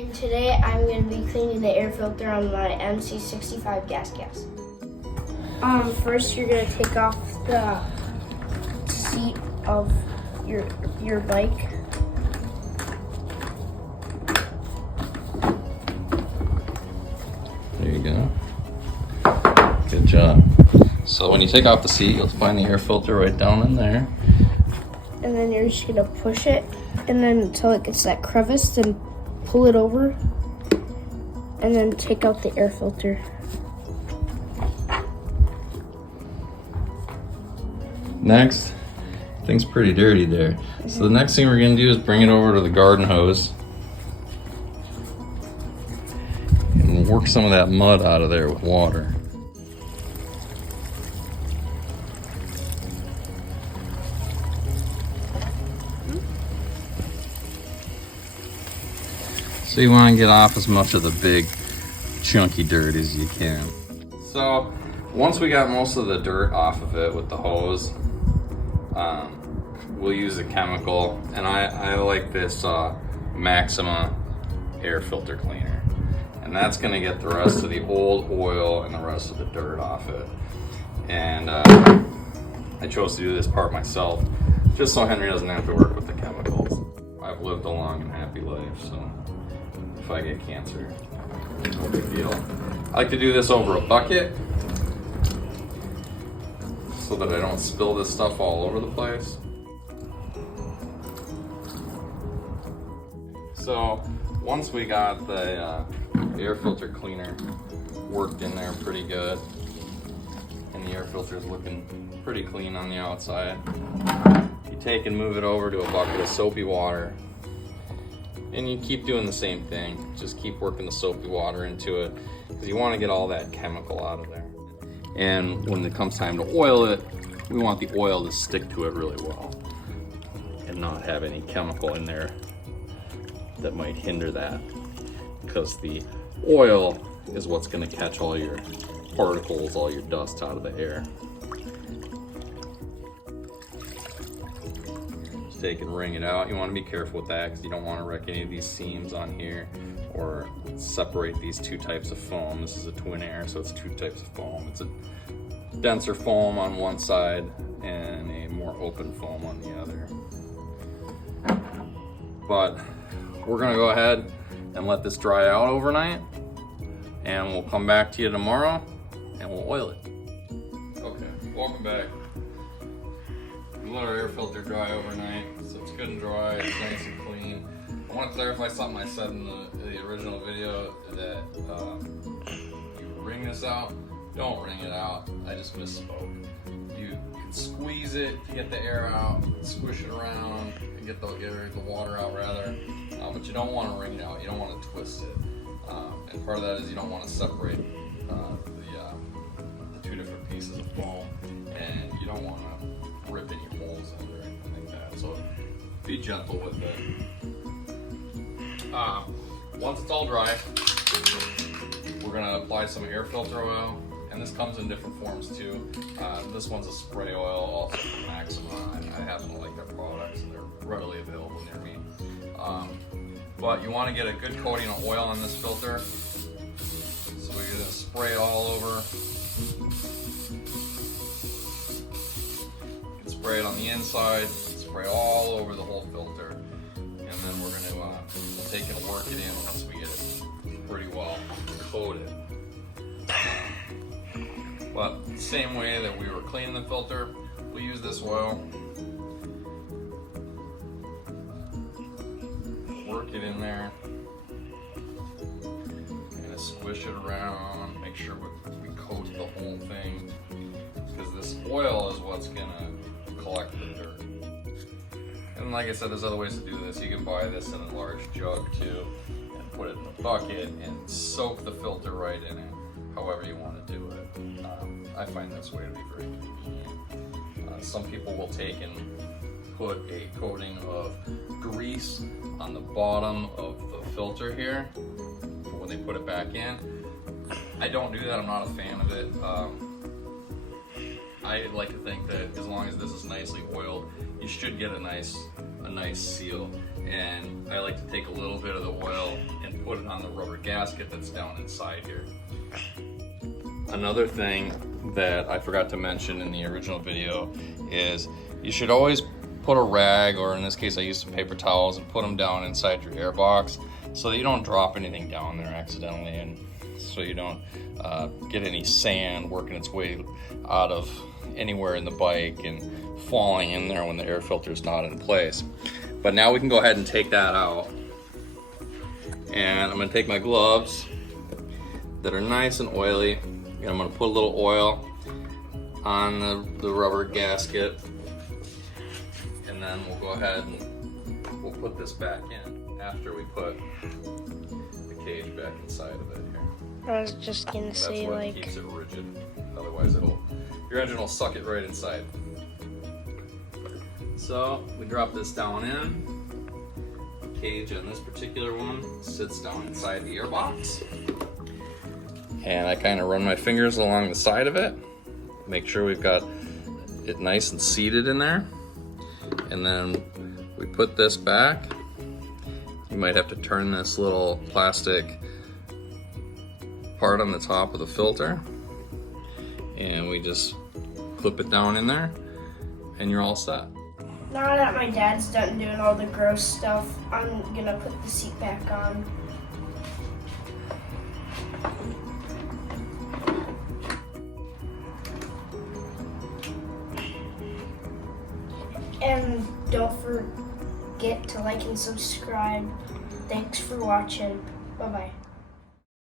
and today I'm going to be cleaning the air filter on my MC65 GasGas. First you're going to take off the seat of your bike. There you go. Good job. So when you take off the seat, you'll find the air filter right down in there. And then you're just going to push it, and then until it gets that crevice, then pull it over, and then take out the air filter. Next, thing's pretty dirty there. So the next thing we're gonna do is bring it over to the garden hose and work some of that mud out of there with water. So you want to get off as much of the big chunky dirt as you can. So once we got most of the dirt off of it with the hose, we'll use a chemical, and I like this Maxima air filter cleaner, and that's going to get the rest of the old oil and the rest of the dirt off it. And I chose to do this part myself just so Henry doesn't have to work with the chemicals. I've lived a long and happy life, so if I get cancer, no big deal. I like to do this over a bucket so that I don't spill this stuff all over the place. So once we got the air filter cleaner worked in there pretty good, and the air filter is looking pretty clean on the outside, you take and move it over to a bucket of soapy water, and you keep doing the same thing. Just keep working the soapy water into it, because you want to get all that chemical out of there. And when it comes time to oil it, we want the oil to stick to it really well and not have any chemical in there that might hinder that, because the oil is what's going to catch all your particles, all your dust out of the air. Just take and wring it out. You want to be careful with that, because you don't want to wreck any of these seams on here or separate these two types of foam. This is a twin air, so it's two types of foam. It's a denser foam on one side and a more open foam on the other. But we're gonna go ahead and let this dry out overnight, and we'll come back to you tomorrow and we'll oil it. Okay, welcome back. We let our air filter dry overnight, so it's good and dry, it's nice and clean. I want to clarify something I said in the original video, that you wring this out. Don't wring it out, I just misspoke. You can squeeze it to get the air out, squish it around, and get the water out rather, but you don't want to wring it out, you don't want to twist it. And part of that is you don't want to separate the two different pieces of foam, and you don't want to rip any holes in it or anything like that, so be gentle with it. Once it's all dry, we're going to apply some air filter oil. And this comes in different forms too. This one's a spray oil, also from Maxima. I happen to like their products, and they're readily available near me. But you want to get a good coating of oil on this filter. So we're going to spray all over. You can spray it on the inside, spray all over the whole filter. And then we're going to we'll take and work it in once we get it pretty well coated. But the same way that we were cleaning the filter, we'll use this oil. Work it in there. And squish it around. Make sure we coat the whole thing, because this oil is what's gonna collect the dirt. And like I said, there's other ways to do this. You can buy this in a large jug too, and put it in a bucket and soak the filter right in it, however you want to do it. I find this way to be very convenient. Some people will take and put a coating of grease on the bottom of the filter here when they put it back in. I don't do that, I'm not a fan of it. I like to think that as long as this is nicely oiled, you should get a nice seal. And I like to take a little bit of the oil and put on the rubber gasket that's down inside here. Another thing that I forgot to mention in the original video is you should always put a rag, or in this case I used some paper towels, and put them down inside your air box so that you don't drop anything down there accidentally, and so you don't get any sand working its way out of anywhere in the bike and falling in there when the air filter is not in place. But now we can go ahead and take that out. And I'm gonna take my gloves that are nice and oily, and I'm gonna put a little oil on the rubber gasket, and then we'll go ahead and we'll put this back in after we put the cage back inside of it here. I was just gonna That's say, what like, keeps it rigid. Otherwise your engine will suck it right inside. So we drop this down in. The cage on this particular one sits down inside the airbox. And I kind of run my fingers along the side of it. Make sure we've got it nice and seated in there. And then we put this back. You might have to turn this little plastic part on the top of the filter. And we just clip it down in there and you're all set. now that my dad's done doing all the gross stuff, I'm gonna put the seat back on. And don't forget to like and subscribe. Thanks for watching. Bye-bye.